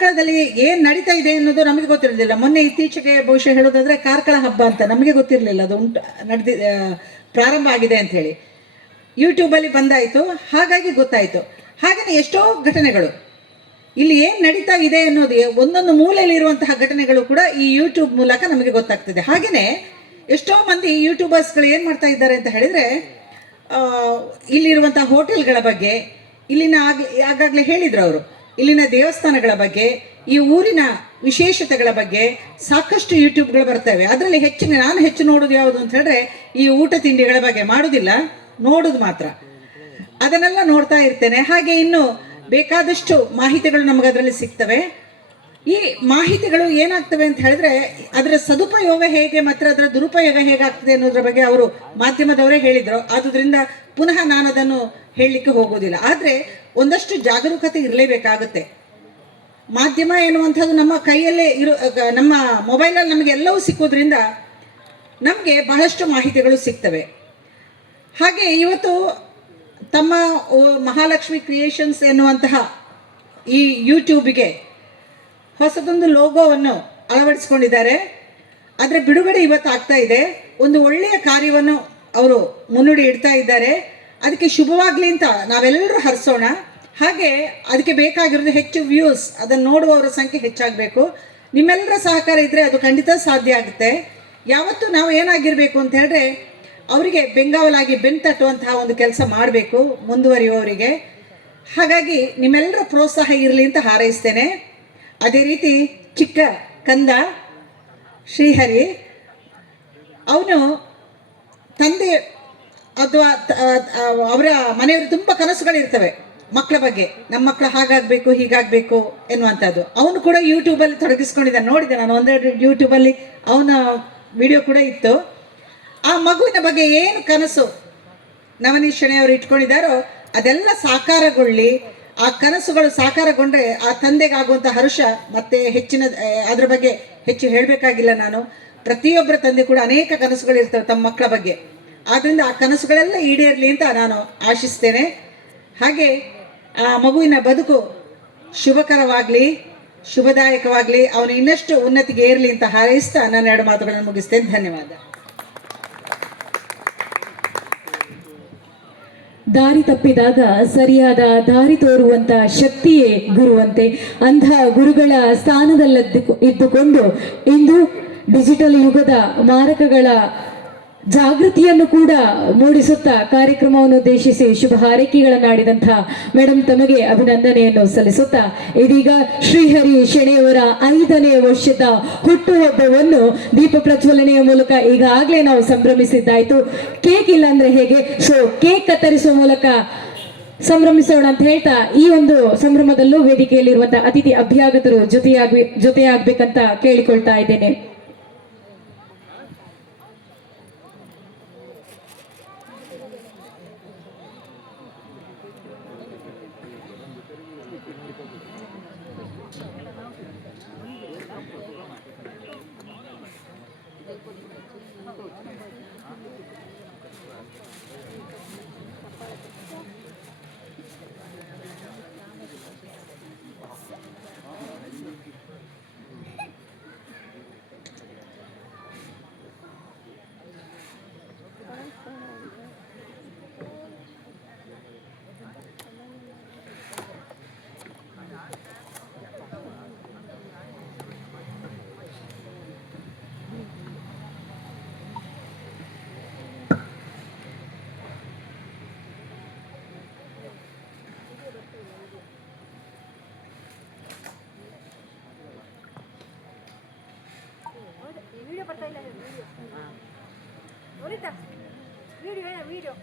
ಕಾರ್ಕಳದಲ್ಲಿ ಏನು ನಡೀತಾ ಇದೆ ಅನ್ನೋದು ನಮಗೆ ಗೊತ್ತಿರಲಿಲ್ಲ. ಮೊನ್ನೆ ಇತ್ತೀಚೆಗೆ ಬಹುಶಃ ಹೇಳೋದಾದರೆ ಕಾರ್ಕಳ ಹಬ್ಬ ಅಂತ ನಮಗೆ ಗೊತ್ತಿರಲಿಲ್ಲ, ಅದು ಪ್ರಾರಂಭ ಆಗಿದೆ ಅಂಥೇಳಿ ಯೂಟ್ಯೂಬಲ್ಲಿ ಬಂದಾಯಿತು, ಹಾಗಾಗಿ ಗೊತ್ತಾಯಿತು. ಹಾಗೆಯೇ ಎಷ್ಟೋ ಘಟನೆಗಳು ಇಲ್ಲಿ ಏನು ನಡೀತಾ ಇದೆ ಅನ್ನೋದು ಒಂದೊಂದು ಮೂಲೆಯಲ್ಲಿರುವಂತಹ ಘಟನೆಗಳು ಕೂಡ ಈ ಯೂಟ್ಯೂಬ್ ಮೂಲಕ ನಮಗೆ ಗೊತ್ತಾಗ್ತದೆ. ಹಾಗೆಯೇ ಎಷ್ಟೋ ಮಂದಿ ಯೂಟ್ಯೂಬರ್ಸ್ಗಳು ಏನು ಮಾಡ್ತಾ ಇದ್ದಾರೆ ಅಂತ ಹೇಳಿದರೆ, ಇಲ್ಲಿರುವಂಥ ಹೋಟೆಲ್ಗಳ ಬಗ್ಗೆ, ಇಲ್ಲಿನ ಆಗಾಗಲೇ ಹೇಳಿದರು ಅವರು, ಇಲ್ಲಿನ ದೇವಸ್ಥಾನಗಳ ಬಗ್ಗೆ, ಈ ಊರಿನ ವಿಶೇಷತೆಗಳ ಬಗ್ಗೆ ಸಾಕಷ್ಟು ಯೂಟ್ಯೂಬ್ಗಳು ಬರ್ತವೆ. ಅದರಲ್ಲಿ ನಾನು ಹೆಚ್ಚು ನೋಡೋದು ಯಾವುದು ಅಂತ ಹೇಳಿದ್ರೆ ಈ ಊಟ ತಿಂಡಿಗಳ ಬಗ್ಗೆ, ಮಾಡೋದಿಲ್ಲ, ನೋಡೋದು ಮಾತ್ರ, ಅದನ್ನೆಲ್ಲ ನೋಡ್ತಾ ಇರ್ತೇನೆ. ಹಾಗೆ ಇನ್ನು ಬೇಕಾದಷ್ಟು ಮಾಹಿತಿಗಳು ನಮಗೆ ಅದರಲ್ಲಿ ಸಿಗ್ತವೆ. ಈ ಮಾಹಿತಿಗಳು ಏನಾಗ್ತವೆ ಅಂತ ಹೇಳಿದ್ರೆ ಅದರ ಸದುಪಯೋಗ ಹೇಗೆ ಮತ್ತು ಅದರ ದುರುಪಯೋಗ ಹೇಗಾಗ್ತದೆ ಅನ್ನೋದ್ರ ಬಗ್ಗೆ ಅವರು ಮಾಧ್ಯಮದವರೇ ಹೇಳಿದರು. ಆದುದರಿಂದ ಪುನಃ ನಾನು ಅದನ್ನು ಹೇಳಲಿಕ್ಕೆ ಹೋಗೋದಿಲ್ಲ. ಆದರೆ ಒಂದಷ್ಟು ಜಾಗರೂಕತೆ ಇರಲೇಬೇಕಾಗುತ್ತೆ. ಮಾಧ್ಯಮ ಎನ್ನುವಂಥದ್ದು ನಮ್ಮ ಕೈಯಲ್ಲೇ ನಮ್ಮ ಮೊಬೈಲಲ್ಲಿ ನಮಗೆ ಎಲ್ಲವೂ ಸಿಕ್ಕೋದ್ರಿಂದ ನಮಗೆ ಬಹಳಷ್ಟು ಮಾಹಿತಿಗಳು ಸಿಗ್ತವೆ. ಹಾಗೆ ಇವತ್ತು ತಮ್ಮ ಮಹಾಲಕ್ಷ್ಮಿ ಕ್ರಿಯೇಷನ್ಸ್ ಎನ್ನುವಂತಹ ಈ ಯೂಟ್ಯೂಬಿಗೆ ಹೊಸದೊಂದು ಲೋಗೋವನ್ನು ಅಳವಡಿಸ್ಕೊಂಡಿದ್ದಾರೆ. ಅದರ ಬಿಡುಗಡೆ ಇವತ್ತು ಆಗ್ತಾ ಇದೆ. ಒಂದು ಒಳ್ಳೆಯ ಕಾರ್ಯವನ್ನು ಅವರು ಮುನ್ನುಡಿ ಇಡ್ತಾ ಇದ್ದಾರೆ. ಅದಕ್ಕೆ ಶುಭವಾಗಲಿ ಅಂತ ನಾವೆಲ್ಲರೂ ಹರಿಸೋಣ. ಹಾಗೆ ಅದಕ್ಕೆ ಬೇಕಾಗಿರೋದು ಹೆಚ್ಚು ವ್ಯೂಸ್, ಅದನ್ನು ನೋಡುವವರ ಸಂಖ್ಯೆ ಹೆಚ್ಚಾಗಬೇಕು. ನಿಮ್ಮೆಲ್ಲರ ಸಹಕಾರ ಇದ್ದರೆ ಅದು ಖಂಡಿತ ಸಾಧ್ಯ ಆಗುತ್ತೆ. ಯಾವತ್ತೂ ನಾವು ಏನಾಗಿರಬೇಕು ಅಂತ ಹೇಳಿದ್ರೆ ಅವರಿಗೆ ಬೆಂಗಾವಲಾಗಿ ಬೆನ್ನು ತಟ್ಟುವಂತಹ ಒಂದು ಕೆಲಸ ಮಾಡಬೇಕು ಮುಂದುವರಿಯುವವರಿಗೆ. ಹಾಗಾಗಿ ನಿಮ್ಮೆಲ್ಲರ ಪ್ರೋತ್ಸಾಹ ಇರಲಿ ಅಂತ ಹಾರೈಸ್ತೇನೆ. ಅದೇ ರೀತಿ ಚಿಕ್ಕ ಕಂದ ಶ್ರೀಹರಿ, ಅವನು ತಂದೆ ಅಥವಾ ಅವರ ಮನೆಯವರು ತುಂಬ ಕನಸುಗಳಿರ್ತವೆ ಮಕ್ಕಳ ಬಗ್ಗೆ, ನಮ್ಮ ಮಕ್ಕಳು ಹಾಗಾಗಬೇಕು ಹೀಗಾಗಬೇಕು ಎನ್ನುವಂಥದ್ದು. ಅವನು ಕೂಡ ಯೂಟ್ಯೂಬಲ್ಲಿ ತೊಡಗಿಸ್ಕೊಂಡಿದ್ದಾನೆ. ನೋಡಿದೆ ನಾನು ಒಂದೆರಡು ಯೂಟ್ಯೂಬಲ್ಲಿ ಅವನ ವಿಡಿಯೋ ಕೂಡ ಇತ್ತು. ಆ ಮಗುವಿನ ಬಗ್ಗೆ ಏನು ಕನಸು ನವನೀತ್ ಶೆಣೈ ಅವರು ಇಟ್ಕೊಂಡಿದ್ದಾರೋ ಅದೆಲ್ಲ ಸಾಕಾರಗೊಳ್ಳಿ. ಆ ಕನಸುಗಳು ಸಾಕಾರಗೊಂಡ್ರೆ ಆ ತಂದೆಗಾಗುವಂಥ ಹರ್ಷ ಮತ್ತೆ ಹೆಚ್ಚಿನ, ಅದರ ಬಗ್ಗೆ ಹೆಚ್ಚು ಹೇಳಬೇಕಾಗಿಲ್ಲ ನಾನು. ಪ್ರತಿಯೊಬ್ಬರ ತಂದೆ ಕೂಡ ಅನೇಕ ಕನಸುಗಳಿರ್ತವೆ ತಮ್ಮ ಮಕ್ಕಳ ಬಗ್ಗೆ. ಆದ್ದರಿಂದ ಆ ಕನಸುಗಳೆಲ್ಲ ಈಡೇರಲಿ ಅಂತ ನಾನು ಆಶಿಸ್ತೇನೆ. ಹಾಗೆ ಆ ಮಗುವಿನ ಬದುಕು ಶುಭಕರವಾಗಲಿ, ಶುಭದಾಯಕವಾಗಲಿ, ಅವನು ಇನ್ನಷ್ಟು ಉನ್ನತಿಗೆ ಏರಲಿ ಅಂತ ಹಾರೈಸ್ತಾ ನಾನು ಎರಡು ಮಾತುಗಳನ್ನು ಮುಗಿಸ್ತೇನೆ. ಧನ್ಯವಾದ. ದಾರಿ ತಪ್ಪಿದಾಗ ಸರಿಯಾದ ದಾರಿ ತೋರುವಂತ ಶಕ್ತಿಯೇ ಗುರುವಂತೆ. ಅಂಥ ಗುರುಗಳ ಸ್ಥಾನದಲ್ಲಿದ್ದುಕೊಂಡು ಇಂದು ಡಿಜಿಟಲ್ ಯುಗದ ಮಾರಕಗಳ ಜಾಗೃತಿಯನ್ನು ಕೂಡ ಮೂಡಿಸುತ್ತಾ ಕಾರ್ಯಕ್ರಮವನ್ನು ಉದ್ದೇಶಿಸಿ ಶುಭ ಹಾರೈಕೆಗಳನ್ನಾಡಿದಂಥ ಮೇಡಮ್ ತಮಗೆ ಅಭಿನಂದನೆಯನ್ನು ಸಲ್ಲಿಸುತ್ತಾ, ಇದೀಗ ಶ್ರೀಹರಿ ಶೆಣೈಯವರ 5ನೇ ವರ್ಷದ ಹುಟ್ಟುಹಬ್ಬವನ್ನು ದೀಪ ಪ್ರಜ್ವಲನೆಯ ಮೂಲಕ ಈಗಾಗಲೇ ನಾವು ಸಂಭ್ರಮಿಸಿದ್ದಾಯ್ತು. ಕೇಕ್ ಇಲ್ಲ ಅಂದ್ರೆ ಹೇಗೆ? ಸೊ ಕೇಕ್ ಕತ್ತರಿಸುವ ಮೂಲಕ ಸಂಭ್ರಮಿಸೋಣ ಅಂತ ಹೇಳ್ತಾ, ಈ ಒಂದು ಸಂಭ್ರಮದಲ್ಲೂ ವೇದಿಕೆಯಲ್ಲಿರುವಂತಹ ಅತಿಥಿ ಅಭ್ಯಾಗತರು ಜೊತೆಯಾಗಬೇಕಂತ ಕೇಳಿಕೊಳ್ತಾ ಇದ್ದೇನೆ. वीडियो पड़ता है वीडियो वीडियो है ना वीडियो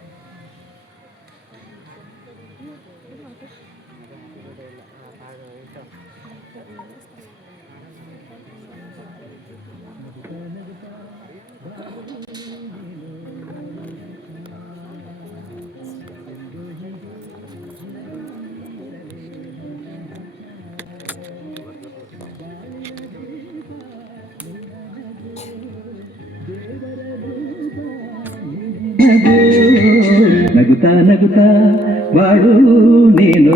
ನಗುತ್ತಾ ನಗುತ್ತಾ ಬಾಳು ನೀನು